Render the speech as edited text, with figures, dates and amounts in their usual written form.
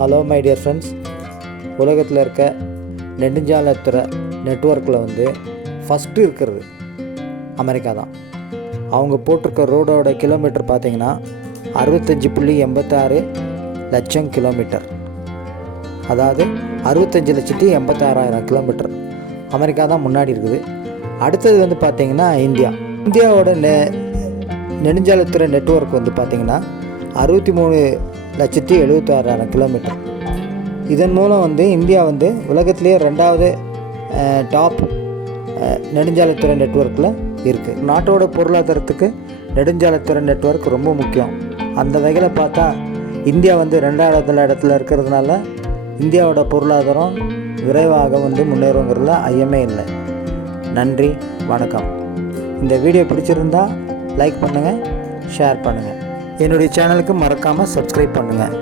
Hello my dear friends, உலகத்தில் இருக்க நெடுஞ்சாலைத்துறை நெட்வொர்க்கில் வந்து ஃபஸ்ட்டு இருக்கிறது அமெரிக்கா தான். அவங்க போட்டிருக்க ரோடோட கிலோமீட்டர் பார்த்திங்கன்னா 65.86 லட்சம் கிலோமீட்டர், அதாவது 65,86,000 கிலோமீட்டர். அமெரிக்கா தான் முன்னாடி இருக்குது. அடுத்தது வந்து பார்த்திங்கன்னா இந்தியாவோட நெடுஞ்சாலைத்துறை நெட்வொர்க் வந்து பார்த்திங்கன்னா 63,76,000 கிலோமீட்டர். இதன் மூலம் வந்து இந்தியா வந்து உலகத்திலேயே 2வது டாப் நெடுஞ்சாலைத்துறை நெட்வொர்க்கில் இருக்குது. நாட்டோட பொருளாதாரத்துக்கு நெடுஞ்சாலைத்துறை நெட்வொர்க் ரொம்ப முக்கியம். அந்த வகையில் பார்த்தா இந்தியா வந்து 2வது இடத்துல இருக்கிறதுனால இந்தியாவோட பொருளாதாரம் விரைவாக வந்து முன்னேறுங்கிறதுல ஐயமே இல்லை. நன்றி, வணக்கம். இந்த வீடியோ பிடிச்சிருந்தால் லைக் பண்ணுங்கள், ஷேர் பண்ணுங்கள். என்னுடைய சேனலுக்கு மறக்காமல் சப்ஸ்கிரைப் பண்ணுங்கள்.